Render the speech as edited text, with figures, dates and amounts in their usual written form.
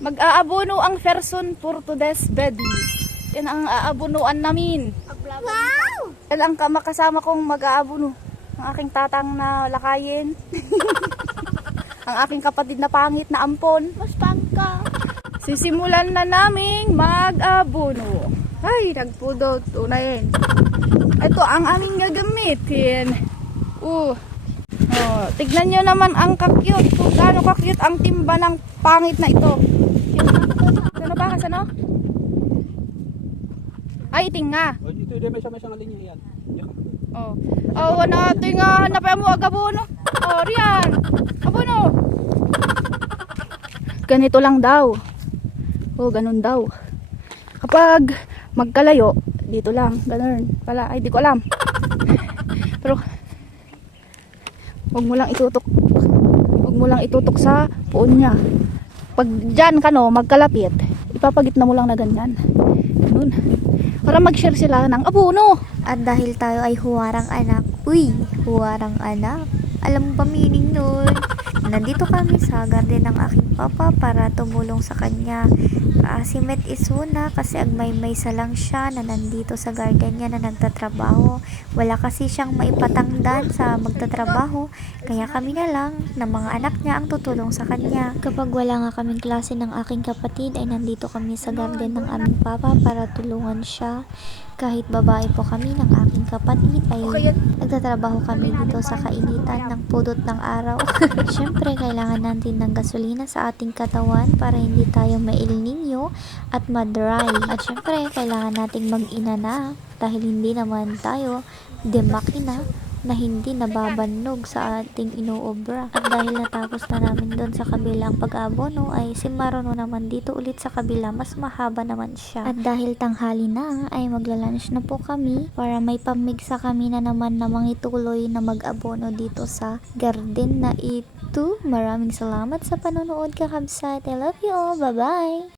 Mag-aabono ang person for today's bedi. Yan ang aabonoan namin. Wow! Yan ang makasama kong mag-aabono. Ang aking tatang na lakayin. Ang aking kapatid na pangit na ampon. Mas pangka. Sisimulan na naming mag-abono. Ay, nagpudot. Unayin. Ito ang aming gagamitin. Oh, tignan nyo naman ang kakyut. Kung gaano kakyut ang timba ng pangit na ito. Ano ba? Kasano? Ay, tinga. Ito yung may isang linya yan. Oh. Wana tinga. Hanapin mo agabono. Oh, riyan. Abono. Ganito lang daw. Oh, ganun daw. Kapag magkalayo, dito lang. Ganun. Pala, ay di ko alam. Pero huwag mo lang itutok. Huwag mo lang itutok sa puon niya. Pag dyan ka no, magkalapit, ipapagitna mo lang na ganyan. Ganun. Para mag-share sila ng abono. At dahil tayo ay huwarang anak, huwarang anak. Alam mo ba meaning nun? Nandito kami sa garden ng aking papa para tumulong sa kanya. Si Met Isuna kasi agmay-maysa lang siya na nandito sa garden niya na nagtatrabaho. Wala kasi siyang maipatangdan sa magtatrabaho. Kaya kami na lang na mga anak niya ang tutulong sa kanya. Kapag wala nga kaming klase ng aking kapatid ay nandito kami sa garden ng aming papa para tulungan siya. Kahit babae po kami ng aking kapatid ay nagtatrabaho kami dito sa kainitan ng pudot ng araw. Siyempre, kailangan natin ng gasolina sa ating katawan para hindi tayo ma-El Nino at ma-dry. At siyempre, kailangan nating mag-ina na dahil hindi naman tayo demakina na hindi nababannog sa ating inuobra. At dahil natapos na namin doon sa kabilang pag-abono ay si Marono naman dito ulit sa kabila, mas mahaba naman siya. At dahil tanghali na ay magla-lunch na po kami para may pamigsa kami na naman na mangituloy na mag-abono dito sa garden na ito. Maraming salamat sa panonood kakabsat. I love you all. Bye-bye!